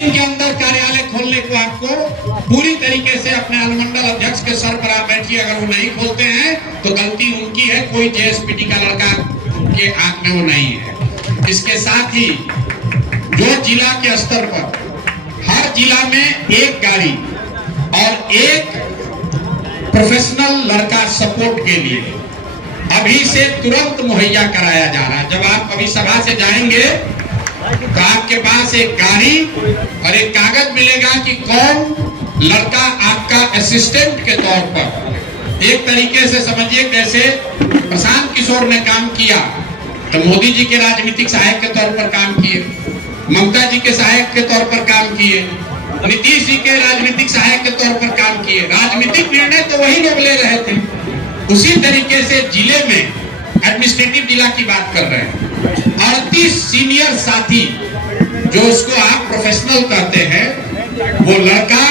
के अंदर कार्यालय खोलने को आपको पूरी तरीके से अपने अनुमंडल अध्यक्ष के सर पर आप बैठिए। अगर वो नहीं खोलते हैं तो गलती उनकी है, कोई जेएसपीटी का लड़का के हाथ में वो नहीं है। इसके साथ ही जो जिला के स्तर पर हर जिला में एक गाड़ी और एक प्रोफेशनल लड़का सपोर्ट के लिए अभी से तुरंत मुहैया कराया जा रहा है। जब आप अभी सभा से जाएंगे तो आपके पास एक गाड़ी और एक कागज मिलेगा कि कौन लड़का आपका असिस्टेंट के तौर पर, एक तरीके से समझिए जैसे प्रशांत किशोर ने काम किया तो मोदी जी के राजनीतिक सहायक के तौर पर काम किए, ममता जी के सहायक के तौर पर काम किए, नीतीश जी के राजनीतिक सहायक के तौर पर काम किए। राजनीतिक निर्णय तो वही लोग ले रहे थे। उसी तरीके से जिले में एडमिनिस्ट्रेटिव जिला की बात कर रहे हैं, 38 सीनियर साथी जो उसको आप प्रोफेशनल कहते हैं, वो लड़का,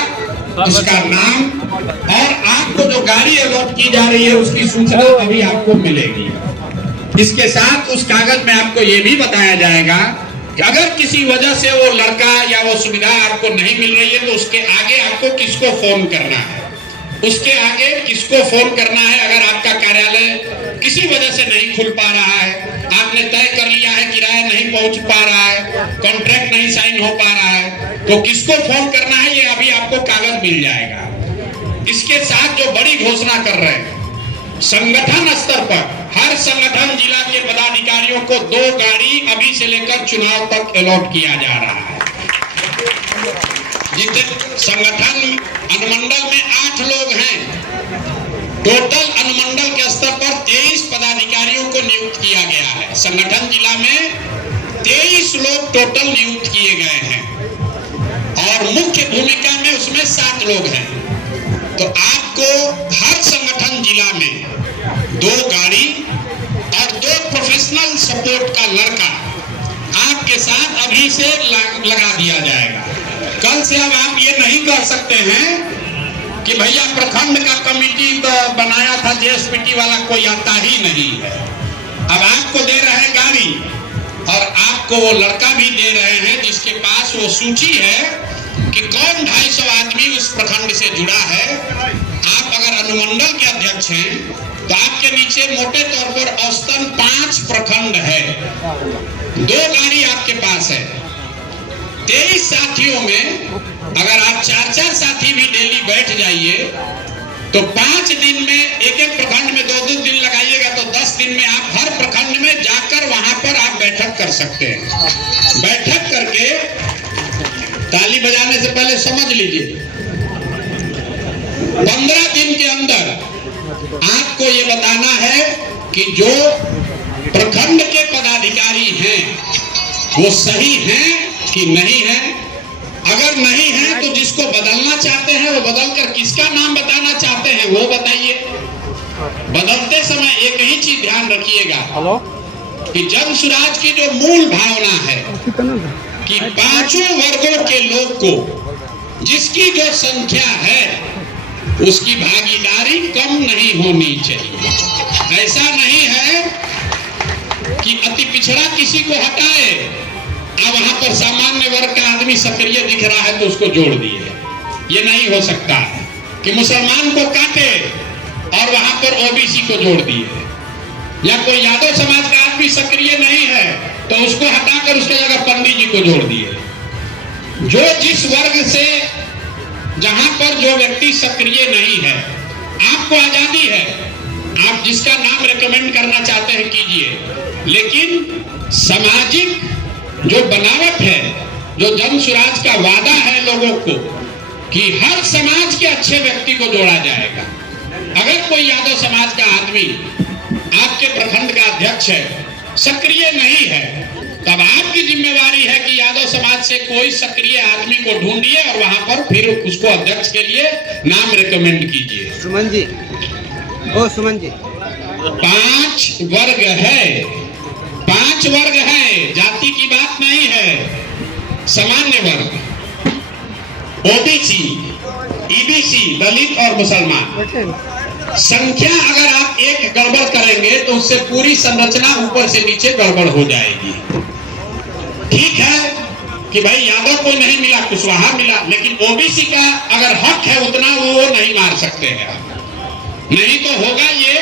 उसका नाम और आपको जो गाड़ी अलॉट की जा रही है उसकी सूचना अभी आपको मिलेगी। इसके साथ उस कागज में आपको ये भी बताया जाएगा कि अगर किसी वजह से वो लड़का या वो सुविधा आपको नहीं मिल रही है तो उसके आगे आपको किसको फोन करना है, उसके आगे किसको फोन करना है। अगर आपका कार्यालय किसी वजह से नहीं खुल पा रहा है, आपने तय कर लिया है, किराया नहीं पहुंच पा रहा है, कॉन्ट्रैक्ट नहीं साइन हो पा रहा है, तो किसको फोन करना है ये अभी आपको कागज मिल जाएगा। इसके साथ जो बड़ी घोषणा कर रहे हैं, संगठन स्तर पर हर संगठन जिला के पदाधिकारियों को 2 गाड़ी अभी से लेकर चुनाव तक अलॉट किया जा रहा है। जितने संगठन अनुमंडल में 8 लोग हैं, टोटल अनुमंडल के स्तर पर 23 पदाधिकारियों को नियुक्त किया गया है। संगठन जिला में 23 लोग टोटल नियुक्त किए गए हैं और मुख्य भूमिका में उसमें 7 लोग हैं। तो आपको हर संगठन जिला में 2 गाड़ी और 2 प्रोफेशनल सपोर्ट का लड़का आपके साथ अभी से लगा दिया जाएगा। कल से अब आप ये नहीं कर सकते हैं कि भैया प्रखंड का कमेटी तो बनाया था, जेएसपीटी वाला कोई आता ही नहीं है। अब आपको दे रहे हैं गाड़ी और आपको वो लड़का भी दे रहे हैं जिसके पास वो सूची है कि कौन 250 आदमी उस प्रखंड से जुड़ा है। आप अगर अनुमंडल के अध्यक्ष हैं तो आपके नीचे मोटे तौर पर औसतन 5 प्रखंड है, 2 गाड़ी आपके पास है। 23 साथियों में अगर आप 4-4 साथी भी डेली बैठ जाइए तो 5 दिन में एक प्रखंड में 2-2 दिन लगाइएगा तो 10 दिन में आप हर प्रखंड में जाकर वहां पर आप बैठक कर सकते हैं। बैठक करके ताली बजाने से पहले समझ लीजिए 15 दिन के अंदर आपको ये बताना है कि जो प्रखंड के पदाधिकारी हैं वो सही हैं कि नहीं है। अगर नहीं है तो जिसको बदलना चाहते हैं वो बदलकर किसका नाम बताना चाहते हैं वो बताइए। बदलते समय एक ही चीज ध्यान रखिएगा कि जन सुराज की जो मूल भावना है कि 5 वर्गों के लोग को जिसकी जो संख्या है उसकी भागीदारी कम नहीं होनी चाहिए। ऐसा नहीं है कि अति पिछड़ा किसी को हटाए, अब वहां पर सामान्य वर्ग का आदमी सक्रिय दिख रहा है तो उसको जोड़ दिए। ये नहीं हो सकता कि मुसलमान को काटे और वहां पर ओबीसी को जोड़ दिए, या कोई यादव समाज का आदमी सक्रिय नहीं है तो उसको हटाकर उसके जगह पंडित जी को जोड़ दिए। जो जिस वर्ग से जहां पर जो व्यक्ति सक्रिय नहीं है, आपको आजादी है, आप जिसका नाम रेकमेंड करना चाहते हैं कीजिए, लेकिन सामाजिक जो बनावट है, जो जन सुराज का वादा है लोगों को कि हर समाज के अच्छे व्यक्ति को जोड़ा जाएगा। अगर कोई यादव समाज का आदमी आपके प्रखंड का अध्यक्ष है, सक्रिय नहीं है, तब आपकी जिम्मेवारी है कि यादव समाज से कोई सक्रिय आदमी को ढूंढिए और वहां पर फिर उसको अध्यक्ष के लिए नाम रेकमेंड कीजिए। सुमन जी, ओ सुमन जी, 5 वर्ग है, 5 वर्ग है, जाति की बात नहीं है। सामान्य वर्ग, ओबीसी, ईबीसी, दलित और मुसलमान, संख्या अगर आप एक गड़बड़ करेंगे तो उससे पूरी संरचना ऊपर से नीचे गड़बड़ हो जाएगी। ठीक है, कि भाई यादव को नहीं मिला, कुशवाहा मिला, लेकिन ओबीसी का अगर हक है उतना वो नहीं मार सकते हैं। नहीं तो होगा ये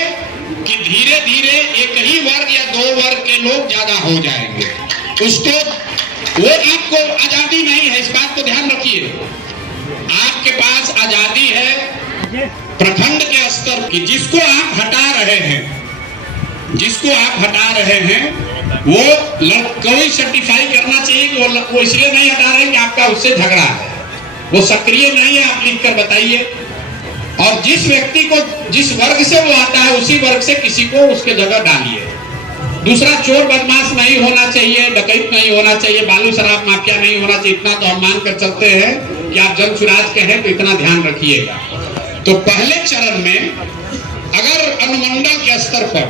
कि धीरे धीरे एक ही वर्ग या दो वर्ग के लोग ज्यादा हो जाएंगे। उसको वो आपको आजादी नहीं है, इस बात को ध्यान रखिए। आपके पास आजादी है प्रखंड के स्तर की। जिसको आप हटा रहे हैं, जिसको आप हटा रहे हैं वो कोई सर्टिफाई करना चाहिए कि वो इसलिए नहीं हटा रहे कि आपका उससे झगड़ा है, वो सक्रिय नहीं है, आप लिख कर बताइए। और जिस व्यक्ति को जिस वर्ग से वो आता है उसी वर्ग से किसी को उसके जगह डालिए। दूसरा, चोर बदमाश नहीं होना चाहिए, डकैत नहीं होना चाहिए, बालू शराब माफिया नहीं होना चाहिए। इतना तो हम मान कर चलते हैं कि आप जन सुराज के हैं, तो इतना ध्यान रखिएगा। तो पहले चरण में अगर अनुमंडल के स्तर पर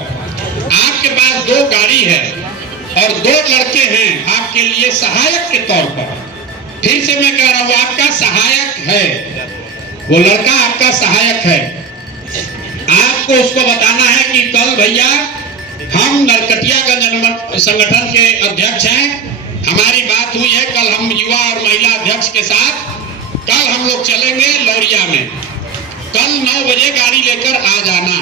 आपके पास 2 गाड़ी है और 2 लड़के हैं आपके लिए सहायक के तौर पर, फिर से मैं कह रहा हूं आपका सहायक है, वो लड़का आपका सहायक है। आपको उसको बताना है कि कल भैया हम नरकटियागंज संगठन के अध्यक्ष हैं, हमारी बात हुई है, कल हम युवा और महिला अध्यक्ष के साथ कल हम लोग चलेंगे लौरिया में, कल 9 बजे गाड़ी लेकर आ जाना।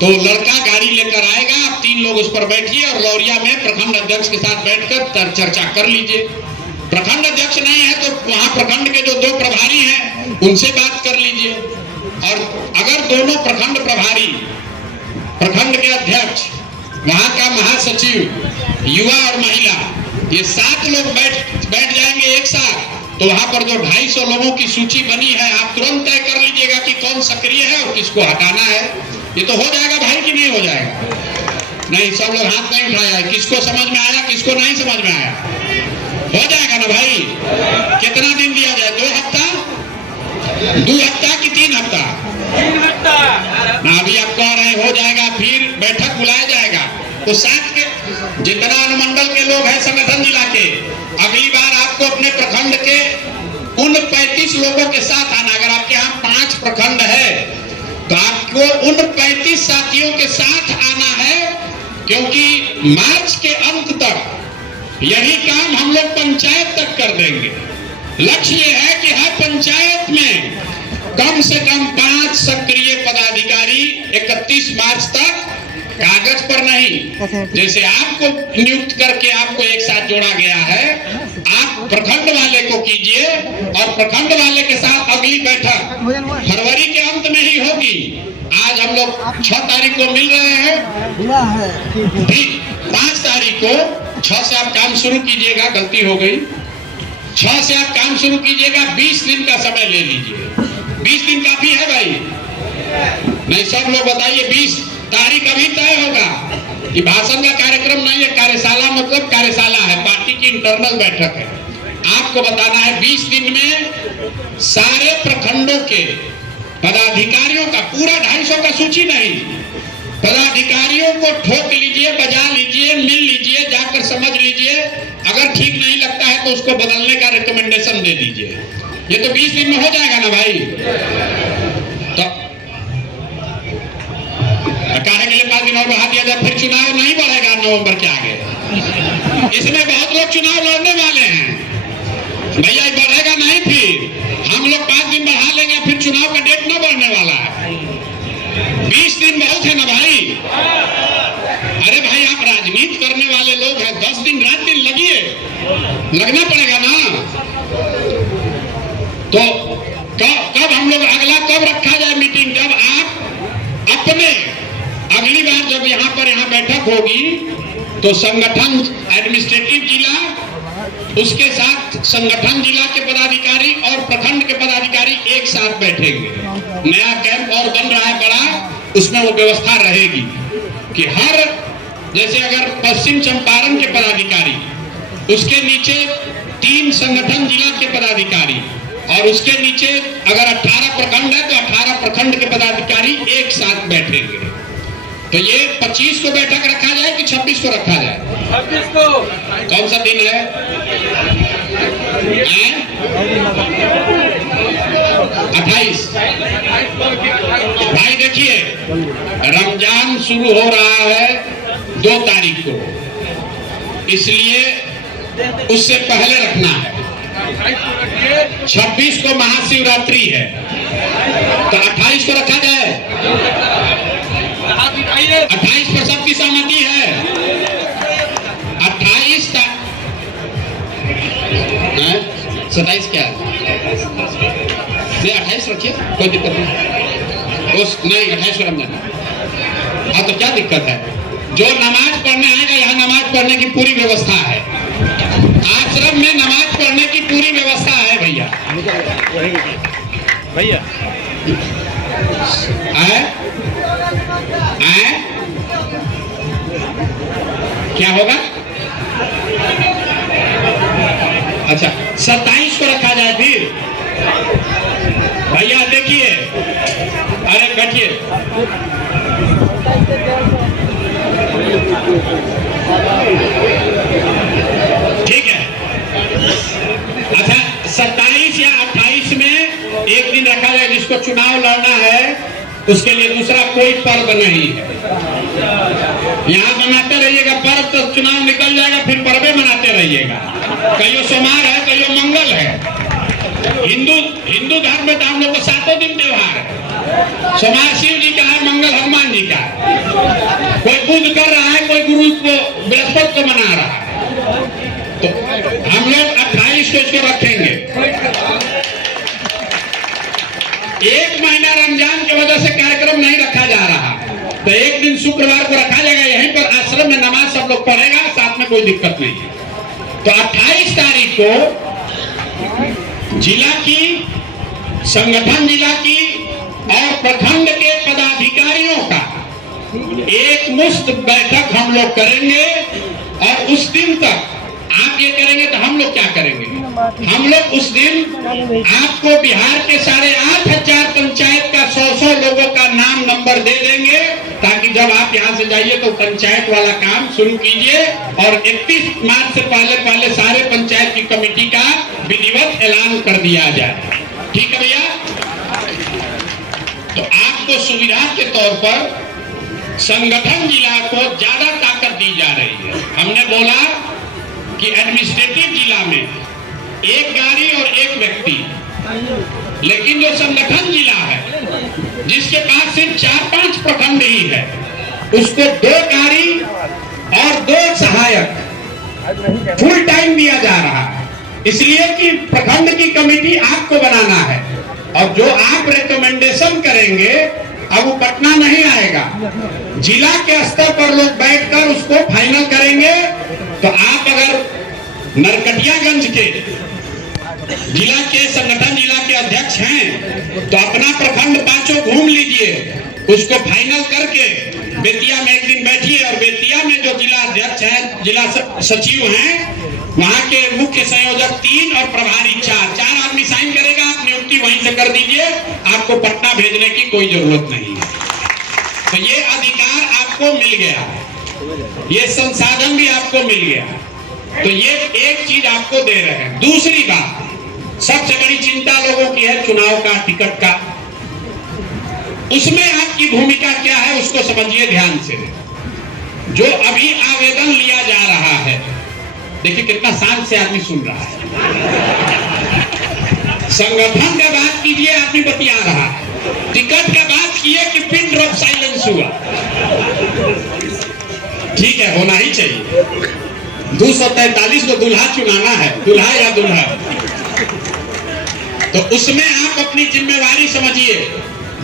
तो लड़का गाड़ी लेकर आएगा, आप 3 लोग उस पर बैठिए और लौरिया में प्रखंड अध्यक्ष के साथ बैठकर चर्चा कर लीजिए। प्रखंड अध्यक्ष नहीं है तो वहां प्रखंड के जो 2 प्रभारी हैं उनसे बात कर लीजिए। और अगर दोनों प्रखंड प्रभारी, प्रखंड के अध्यक्ष, वहां का महासचिव, युवा और महिला, ये 7 लोग बैठ जाएंगे एक साथ, तो वहां पर जो 250 लोगों की सूची बनी है आप तुरंत तय कर लीजिएगा कि कौन सक्रिय है और किसको हटाना है। ये तो हो जाएगा भाई कि नहीं हो जाएगा? नहीं, सब लोग हाथ नहीं उठाया है। किसको समझ में आया, किसको नहीं समझ में आया? हो जाएगा ना भाई? कितना दिन दिया जाए? 2 हफ्ता, 2 हफ्ता कि 3 हफ्ता? 3 हफ्ता ना, अभी आप कह रहे हो जाएगा, फिर बैठक बुलाया जाएगा। तो साथ के जितना अनुमंडल के लोग हैं संगठन जिला के, अगली बार आपको अपने प्रखंड के उन 35 लोगों के साथ आना। अगर आपके यहाँ 5 प्रखंड है तो आपको उन 35 साथियों के साथ आना है, क्योंकि मार्च के अंत तक यही काम हम लोग पंचायत तक कर देंगे। लक्ष्य ये है कि हर पंचायत में कम से कम 5 सक्रिय पदाधिकारी 31 मार्च तक, कागज पर नहीं, जैसे आपको नियुक्त करके आपको एक साथ जोड़ा गया है, आप प्रखंड वाले को कीजिए और प्रखंड वाले के साथ अगली बैठक फरवरी के अंत में ही होगी। आज हम लोग 6 तारीख को मिल रहे हैं, ठीक 5 तारीख को 6 से आप काम शुरू कीजिएगा। गलती हो गई, 6 से आप काम शुरू कीजिएगा। 20 दिन का समय ले लीजिए। 20 दिन काफी है भाई? नहीं, सब लोग बताइए। 20 तारीख अभी तय होगा। ये भाषण का कार्यक्रम नहीं है, कार्यशाला मतलब कार्यशाला है, पार्टी की इंटरनल बैठक है। आपको बताना है 20 दिन में सारे प्रखंडों के पदाधिकारियों का पूरा 250 का सूची नहीं, पदाधिकारियों को ठोक लीजिए, बजा लीजिए, मिल लीजिए, जाकर समझ लीजिए। अगर ठीक नहीं लगता है तो उसको बदलने का रिकमेंडेशन दे दीजिए। ये तो 20 दिन में हो जाएगा ना भाई? तो काहे के लिए 5 दिन और बढ़ा दिया जाए? फिर चुनाव नहीं बढ़ेगा नवंबर के आगे। इसमें बहुत लोग चुनाव लड़ने वाले हैं भैया, बढ़ेगा नहीं। फिर हम लोग 5 दिन बढ़ा लेंगे, फिर चुनाव का डेट न बढ़ने वाला है। 20 दिन बहुत है ना भाई? अरे भाई, आप राजनीति करने वाले लोग हैं, 10 दिन रात दिन लगिए, लगना पड़ेगा ना। तो कब हम लोग अगला कब रखा जाए मीटिंग? जब आप अपने अगली बार जब यहाँ बैठक होगी तो संगठन एडमिनिस्ट्रेटिव जिला, उसके साथ संगठन जिला के पदाधिकारी और प्रखंड के पदाधिकारी एक साथ बैठेंगे। नया कैंप और बन रहा है बड़ा, उसमें वो व्यवस्था रहेगी कि हर, जैसे अगर पश्चिम चंपारण के पदाधिकारी, उसके नीचे 3 संगठन जिला के पदाधिकारी, और उसके नीचे अगर 18 प्रखंड है तो 18 प्रखंड के पदाधिकारी एक साथ बैठेंगे। तो ये 25 को बैठक रखा जाए कि 26 को रखा जाए? 26 को। कौन सा दिन है? 28। भाई देखिए, रमजान शुरू हो रहा है 2 तारीख को, इसलिए उससे पहले रखना है। 26 को महाशिवरात्रि है, तो 28 को रखा जाए। 28 पर सबकी सहमति है। 28 का 27 क्या है? नहीं 28 रखिए, कोई दिक्कत नहीं। नहीं 28 को रमजान। हाँ तो क्या दिक्कत है? जो नमाज पढ़ने आएगा, यहाँ नमाज पढ़ने की पूरी व्यवस्था है। आश्रम में नमाज पढ़ने की पूरी व्यवस्था है भैया। भैया क्या होगा? अच्छा 27 को रखा जाए फिर। भैया देखिए, अरे बैठिए। ठीक है। अच्छा 27 या 28 में एक दिन रखा जाए, जिसको चुनाव लड़ना है उसके लिए दूसरा कोई पर्व नहीं है। यहाँ मनाते रहिएगा पर्व, तो चुनाव निकल जाएगा, फिर पर्वे मनाते रहिएगा। कहियो सोमवार है, कहियो मंगल है। हिंदू धर्म में तो हम लोग को 7 दिन त्योहार है। सोमवार शिव जी का है, मंगल हनुमान जी का है। कोई बुध कर रहा है, कोई गुरु को बृहस्पति को मना रहा है। तो हम लोग 28 को इसको रखेंगे। 1 महीना रमजान की वजह से कार्यक्रम नहीं रखा जा रहा, तो एक दिन शुक्रवार को रखा जाएगा। यहीं पर आश्रम में नमाज सब लोग पढ़ेगा, साथ में कोई दिक्कत नहीं है। तो 28 तारीख को जिला की, संगठन जिला की और प्रखंड के पदाधिकारियों का एक मुश्त बैठक हम लोग करेंगे। और उस दिन तक आप ये करेंगे तो हम लोग क्या करेंगे? हम लोग उस दिन आपको बिहार के 8,500 पंचायत का 100 लोगों का नाम नंबर दे देंगे, ताकि जब आप यहाँ से जाइए तो पंचायत वाला काम शुरू कीजिए। और 31 मार्च से पहले सारे पंचायत की कमेटी का विधिवत ऐलान कर दिया जाए। ठीक है भैया? तो आपको सुविधा के तौर पर संगठन जिला को ज्यादा ताकत दी जा रही है। हमने बोला कि एडमिनिस्ट्रेटिव जिला में 1 गाड़ी और 1 व्यक्ति, लेकिन जो संगठन जिला है जिसके पास सिर्फ 4-5 प्रखंड ही है, उसको 2 गाड़ी और 2 सहायक फुल टाइम दिया जा रहा है। इसलिए कि प्रखंड की कमेटी आपको बनाना है, और जो आप रिकमेंडेशन करेंगे अब वो पटना नहीं आएगा, जिला के स्तर पर लोग बैठकर उसको फाइनल करेंगे। तो आप अगर नरकटियागंज के जिला के संगठन जिला के अध्यक्ष हैं, तो अपना प्रखंड 5 घूम लीजिए, उसको फाइनल करके बेतिया में एक दिन बैठिए। और बेतिया में जो जिला अध्यक्ष हैं, जिला सचिव हैं, वहां के मुख्य संयोजक 3 और प्रभारी 4 आदमी साइन करेगा। आप नियुक्ति वहीं से कर दीजिए, आपको पटना भेजने की कोई जरूरत नहीं है। तो ये अधिकार आपको मिल गया, ये संसाधन भी आपको मिल गया। तो ये एक चीज आपको दे रहे हैं। दूसरी बात, सबसे बड़ी चिंता लोगों की है चुनाव का, टिकट का। उसमें आपकी भूमिका क्या है उसको समझिए ध्यान से। जो अभी आवेदन लिया जा रहा है, देखिए कितना शांत से आदमी सुन रहा है। संगठन का बात कीजिए, आदमी बतिया रहा है। टिकट का बात किए कि पिन ड्रॉप साइलेंस हुआ। ठीक है, होना ही चाहिए। 243 को दूल्हा चुनाना है, दूल्हा या दूल्हा। तो उसमें आप अपनी जिम्मेवारी समझिए।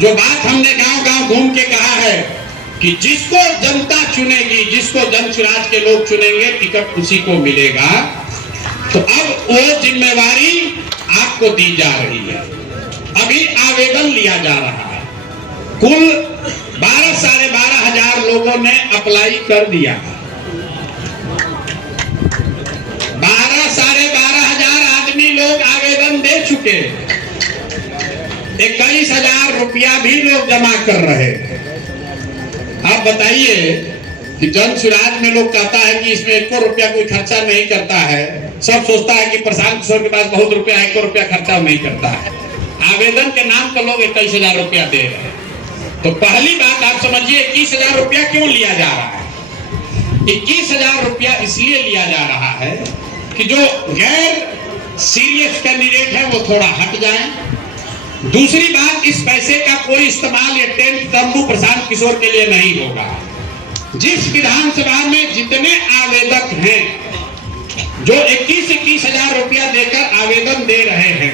जो बात हमने गांव-गांव घूम के कहा है कि जिसको जनता चुनेगी, जिसको जनसुराज के लोग चुनेंगे, टिकट उसी को मिलेगा। तो अब वो जिम्मेवारी आपको दी जा रही है। अभी आवेदन लिया जा रहा है। कुल 12,500 लोगों ने अप्लाई कर दिया। 12,500 आदमी लोग आवेदन दे चुके। 21,000 रुपया भी लोग जमा कर रहे हैं। आप बताइए कि जनसुराज में लोग कहता है कि इसमें 1 रुपया कोई खर्चा नहीं करता है। सब सोचता है कि प्रशांत किशोर के पास बहुत रुपया, 1 रुपया खर्चा नहीं करता है। आवेदन के नाम पर लोग 21,000 रुपया दे रहे हैं। तो पहली बात आप समझिए, 21,000 रुपया क्यों लिया जा रहा है? 21,000 रुपया इसलिए लिया जा रहा है कि जो गैर सीरियस कैंडिडेट है वो थोड़ा हट जाए। दूसरी बात, इस पैसे का कोई इस्तेमाल ये टेंट तंबू प्रशांत किशोर के लिए नहीं होगा। जिस विधानसभा में जितने आवेदक हैं, जो 21-21 हजार रुपया देकर आवेदन दे रहे हैं,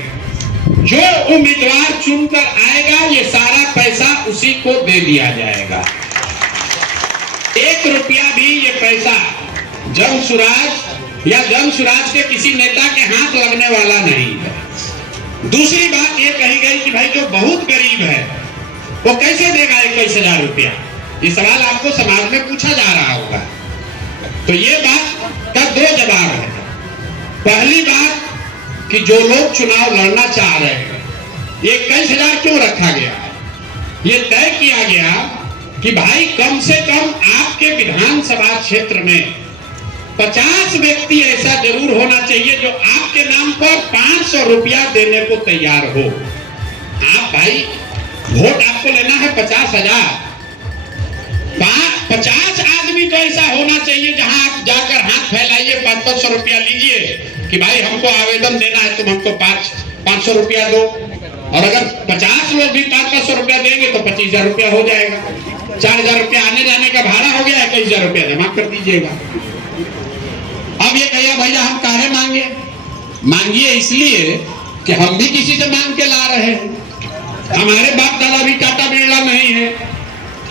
जो उम्मीदवार चुनकर आएगा ये सारा पैसा उसी को दे दिया जाएगा। 1 रुपया भी ये पैसा जन सुराज के किसी नेता के हाथ लगने वाला नहीं है। दूसरी बात ये कही गई कि भाई जो बहुत गरीब है वो कैसे देगा 21 हजार रुपया। ये सवाल आपको समाज में पूछा जा रहा होगा। तो ये बात का 2 जवाब है। पहली बात कि जो लोग चुनाव लड़ना चाह रहे हैं, ये 21 हजार क्यों रखा गया? ये तय किया गया कि भाई कम से कम आपके विधानसभा क्षेत्र में 50 व्यक्ति ऐसा जरूर होना चाहिए जो आपके नाम पर 500 रुपया देने को तैयार हो। आप भाई वोट आपको लेना है 50,000, 50 आदमी तो ऐसा होना चाहिए जहां आप जाकर हाथ फैलाइए, 500 रुपया लीजिए कि भाई हमको आवेदन देना है, तुम हमको 500 रुपया दो। और अगर 50 लोग भी 500 रुपया देंगे तो 25,000 रुपया हो जाएगा। 4,000 रुपया आने जाने का भाड़ा हो गया, 21,000 रुपया जमा कर दीजिएगा। अब ये कहिए भैया हम काहे मांगे? मांगिए इसलिए कि हम भी किसी से मांग के ला रहे हैं, हमारे बाप दादा भी टाटा बिरला नहीं है,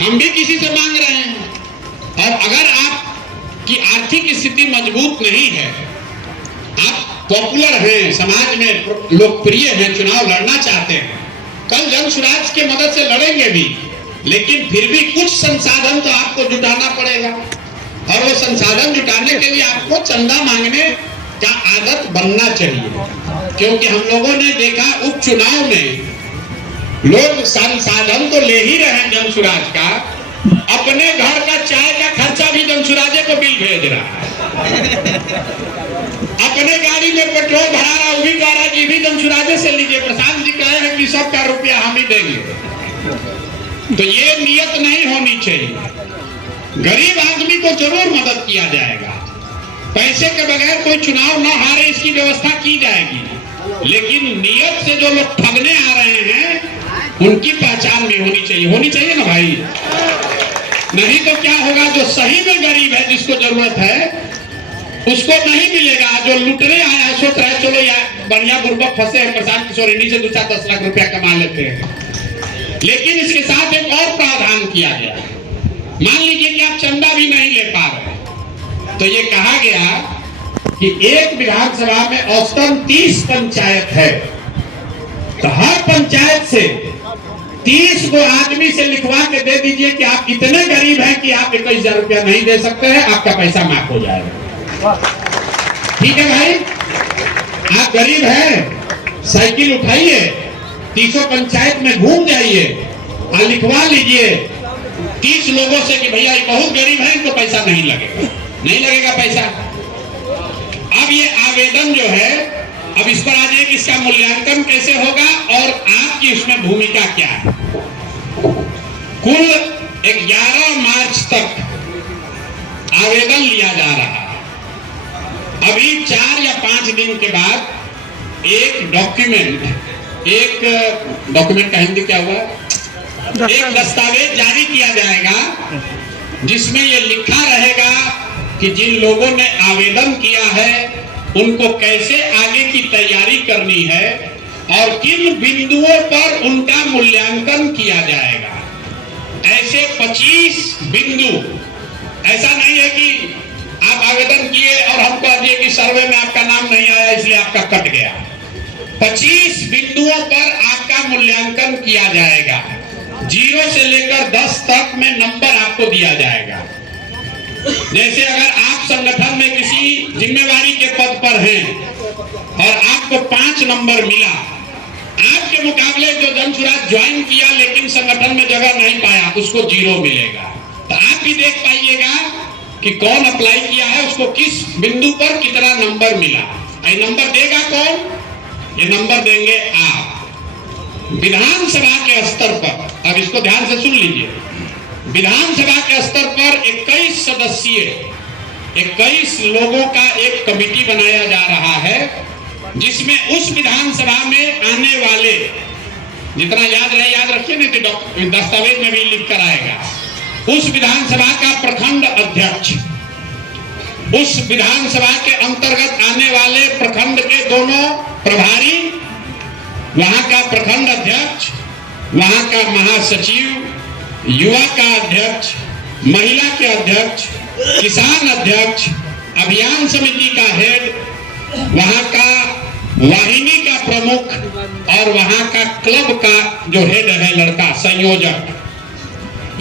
हम भी किसी से मांग रहे हैं। और अगर आपकी आर्थिक स्थिति मजबूत नहीं है, आप पॉपुलर हैं, समाज में लोकप्रिय हैं, चुनाव लड़ना चाहते हैं, कल जन सुराज के मदद से लड़ेंगे भी, लेकिन फिर भी कुछ संसाधन तो आपको जुटाना पड़ेगा। और वो संसाधन जुटाने के लिए आपको चंदा मांगने का आदत बनना चाहिए। क्योंकि हम लोगों ने देखा उपचुनाव में लोग संसाधन तो ले ही रहे हैं जनसुराज का, अपने घर का चाय का खर्चा भी जनसुराजे को बिल भेज रहा है, अपने गाड़ी में पेट्रोल भरा रहा, वो भी कह रहा है कि भी जनसुराजे से लीजिए, प्रशांत जी कहे हैं कि सबका रुपया हम ही देंगे। तो ये नियत नहीं होनी चाहिए। गरीब आदमी को जरूर मदद किया जाएगा, पैसे के बगैर कोई चुनाव ना हारे इसकी व्यवस्था की जाएगी, लेकिन नियत से जो लोग ठगने आ रहे हैं उनकी पहचान भी होनी चाहिए ना भाई। नहीं तो क्या होगा, जो सही में गरीब है, जिसको जरूरत है, उसको नहीं मिलेगा। जो लुटने आया है, सोच रहे चलो यार बढ़िया बुर्बक फंसे हैं, प्रशांत किशोर इन्हीं से 2-10 लाख रुपया कमा लेते हैं। लेकिन इसके साथ एक और प्रावधान किया गया। मान लीजिए कि आप चंदा भी नहीं ले पा रहे, तो ये कहा गया कि एक विधानसभा में औसतन 30 पंचायत है, तो हर पंचायत से 30 को आदमी से लिखवा के दे दीजिए कि आप इतने गरीब हैं कि आप 21,000 रुपया नहीं दे सकते हैं, आपका पैसा माफ हो जाएगा। ठीक है भाई, आप गरीब हैं, साइकिल उठाइए, 30 पंचायत में घूम जाइए और लिखवा लीजिए 30 लोगों से कि भैया ये बहुत गरीब है, इनको पैसा नहीं लगेगा पैसा। अब ये आवेदन जो है, अब इस पर आ जाए कि इसका मूल्यांकन कैसे होगा और आपकी इसमें भूमिका क्या है। कुल 11 मार्च तक आवेदन लिया जा रहा है। अभी 4 या 5 दिन के बाद एक डॉक्यूमेंट का हिंदी क्या हुआ, एक दस्तावेज जारी किया जाएगा जिसमें यह लिखा रहेगा कि जिन लोगों ने आवेदन किया है उनको कैसे आगे की तैयारी करनी है और किन बिंदुओं पर उनका मूल्यांकन किया जाएगा। ऐसे 25 बिंदु, ऐसा नहीं है कि आप आवेदन किए और हमको कह दिए कि सर्वे में आपका नाम नहीं आया इसलिए आपका कट गया। 25 बिंदुओं पर आपका मूल्यांकन किया जाएगा। 0 से लेकर 10 तक में नंबर आपको दिया जाएगा। जैसे अगर आप संगठन में किसी जिम्मेवारी के पद पर हैं और आपको 5 नंबर मिला, आपके मुकाबले जो जनसुराज ज्वाइन किया लेकिन संगठन में जगह नहीं पाया, उसको 0 मिलेगा। तो आप भी देख पाइएगा कि कौन अप्लाई किया है, उसको किस बिंदु पर कितना नंबर मिला। ये नंबर देगा कौन? ये नंबर देंगे आप। विधानसभा के स्तर पर, अब इसको ध्यान से सुन लीजिए, विधानसभा के स्तर पर 21 सदस्यीय 21 लोगों का एक कमेटी बनाया जा रहा है, जिसमें उस विधानसभा में आने वाले, जितना याद रहे याद रखिए, नहीं तो दस्तावेज में भी लिख कर आएगा, उस विधानसभा का प्रखंड अध्यक्ष, उस विधानसभा के अंतर्गत आने वाले प्रखंड के दोनों प्रभारी, वहां का प्रखंड अध्यक्ष, वहां का महासचिव, युवा का अध्यक्ष, महिला के अध्यक्ष, किसान अध्यक्ष, अभियान समिति का हेड, वहां का वाहिनी का प्रमुख और वहां का क्लब का जो हेड है लड़का संयोजक,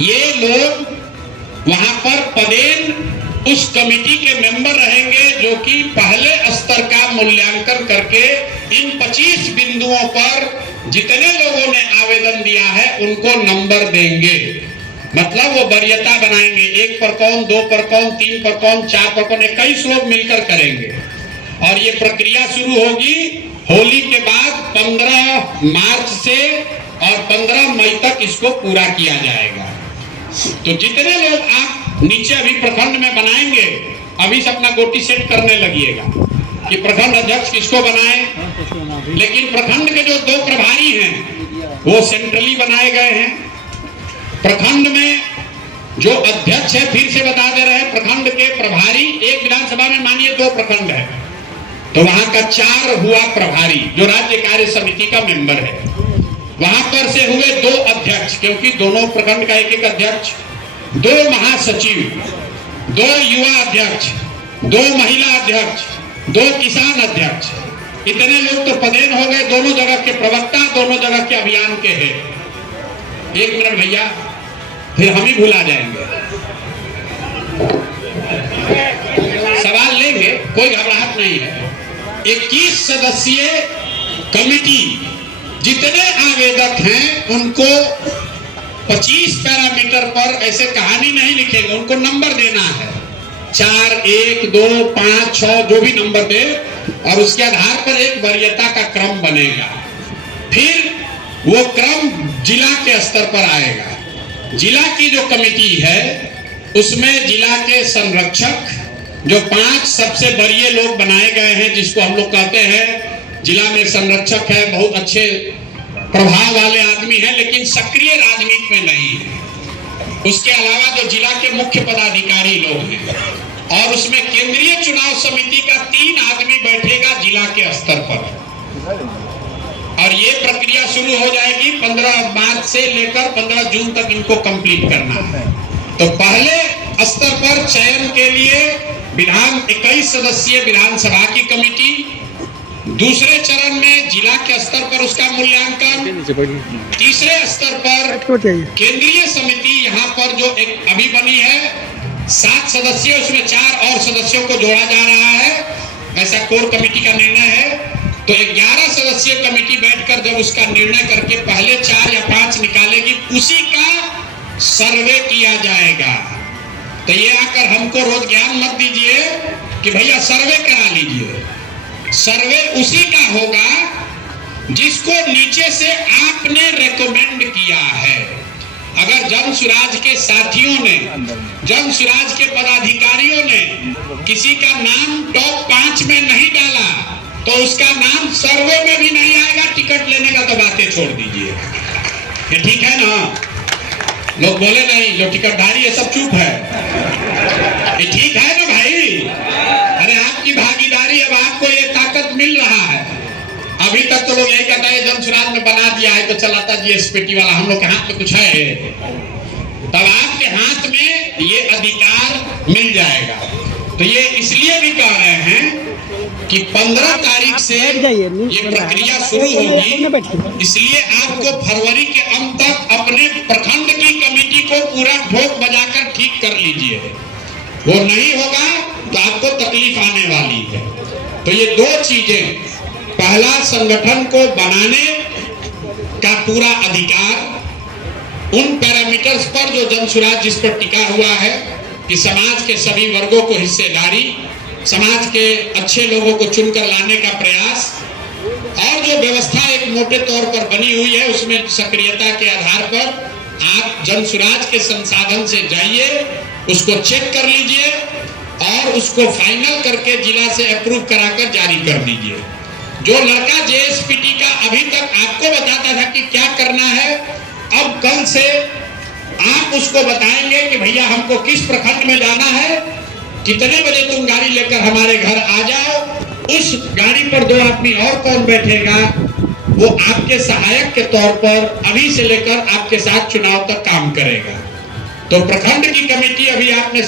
ये लोग वहां पर पदेन उस कमेटी के मेंबर रहेंगे, जो कि पहले स्तर का मूल्यांकन करके इन 25 बिंदुओं पर जितने लोगों ने आवेदन दिया है उनको नंबर देंगे। मतलब वो वरीयता बनाएंगे, 1 पर कौन, 2 पर कौन, 3 पर कौन, 4 पर कौन, 21 लोग मिलकर करेंगे। और ये प्रक्रिया शुरू होगी होली के बाद 15 मार्च से, और 15 मई तक इसको पूरा किया जाएगा। तो जितने लोग आप नीचे अभी प्रखंड में बनाएंगे, अभी से अपना गोटी सेट करने लगिएगा कि प्रखंड अध्यक्ष किसको बनाए। लेकिन प्रखंड के जो 2 प्रभारी हैं वो सेंट्रली बनाए गए हैं। प्रखंड में जो अध्यक्ष है, फिर से बता दे रहे हैं, प्रखंड के प्रभारी, एक विधानसभा में मानिए 2 प्रखंड है तो वहां का 4 हुआ प्रभारी जो राज्य कार्य समिति का मेंबर है। वहां पर से हुए 2 अध्यक्ष, क्योंकि दोनों प्रखंड का एक अध्यक्ष, 2 महासचिव, 2 युवा अध्यक्ष, 2 महिला अध्यक्ष, 2 किसान अध्यक्ष, इतने लोग तो पदेन हो गए। दोनों जगह के प्रवक्ता, दोनों जगह के अभियान के हैं। 1 मिनट भैया, फिर हम ही भुला जाएंगे। सवाल लेंगे, कोई घबराहट नहीं है। 21 सदस्यीय कमेटी, जितने आवेदक हैं उनको 25 पैरामीटर पर ऐसे कहानी नहीं लिखेंगे, उनको नंबर देना है, 4, 1, 2, 5, 6 जो भी नंबर दे, और उसके आधार पर एक वरीयता का क्रम बनेगा। फिर वो क्रम जिला के स्तर पर आएगा। जिला की जो कमेटी है उसमें जिला के संरक्षक, जो 5 सबसे बड़े लोग बनाए गए हैं, जिसको हम लोग कहते हैं जिला में संरक्षक है, बहुत अच्छे प्रभाव वाले आदमी हैं, लेकिन सक्रिय राजनीति में नहीं है। उसके अलावा जो जिला के मुख्य पदाधिकारी लोग हैं, और उसमें केंद्रीय चुनाव समिति का 3 आदमी बैठेगा जिला के स्तर पर। और ये प्रक्रिया शुरू हो जाएगी 15 मार्च से लेकर 15 जून तक इनको कंप्लीट करना है। तो पहले स्तर पर चयन के लिए 21 सदस्यीय विधानसभा की कमेटी, दूसरे चरण में जिला के स्तर पर उसका मूल्यांकन, तीसरे स्तर पर केंद्रीय समिति, यहाँ पर जो एक अभी बनी है 7 सदस्य, उसमें 4 और सदस्यों को जोड़ा जा रहा है, ऐसा कोर कमेटी का निर्णय है। तो 11 सदस्यीय कमेटी बैठकर जब उसका निर्णय करके पहले 4 या 5 निकालेगी, उसी का सर्वे किया जाएगा। तो ये आकर हमको रोज ज्ञान मत दीजिए कि भैया सर्वे करा लीजिए। सर्वे उसी का होगा जिसको नीचे से आपने रेकमेंड किया है। अगर जन सुराज के साथियों ने, जन सुराज के पदाधिकारियों ने किसी का नाम टॉप 5 में नहीं डाला, तो उसका नाम सर्वे में भी नहीं आएगा। टिकट लेने का तो बातें छोड़ दीजिए, ये ठीक है ना? लोग बोले नहीं, जो टिकटधारी है सब चुप है, ये ठीक है ना भाई? अरे आपकी भागीदारी, अब आपको ये ताकत मिल रहा है। अभी तक तो लोग यही कहता है जन सुराज में बना दिया है तो चलाता जीएसपीटी वाला, हम लोग के हाथ में कुछ है, तब आपके हाथ में ये अधिकार मिल जाएगा। तो ये इसलिए भी कह रहे हैं कि 15 तारीख से ये प्रक्रिया शुरू होगी, इसलिए आपको फरवरी के अंत तक अपने प्रखंड की कमेटी को पूरा ठोक बजाकर ठीक कर लीजिए। वो नहीं होगा तो आपको तकलीफ आने वाली है। तो ये 2 चीजें, पहला संगठन को बनाने का पूरा अधिकार, उन पैरामीटर्स पर जो जन सुराज जिस पर टिका हुआ है कि समाज के सभी वर्गों को हिस्सेदारी, समाज के अच्छे लोगों को चुनकर लाने का प्रयास, और जो व्यवस्था एक मोटे तौर पर बनी हुई है उसमें सक्रियता के आधार पर आप जन सुराज के संसाधन से जाइए, उसको चेक कर लीजिए और उसको फाइनल करके जिला से अप्रूव कराकर जारी कर दीजिए। जो लड़का जेएसपीटी का अभी तक आपको बताता था कि क्या करना है, अब कल से आप उसको बताएंगे कि भैया हमको किस प्रखंड में जाना है, कितने बजे तुम गाड़ी लेकर हमारे घर आ जाओ। उस गाड़ी पर 2 आदमी और कौन बैठेगा, वो आपके सहायक के तौर पर अभी से लेकर आपके साथ चुनाव तक काम करेगा। तो प्रखंड की कमेटी अभी आपने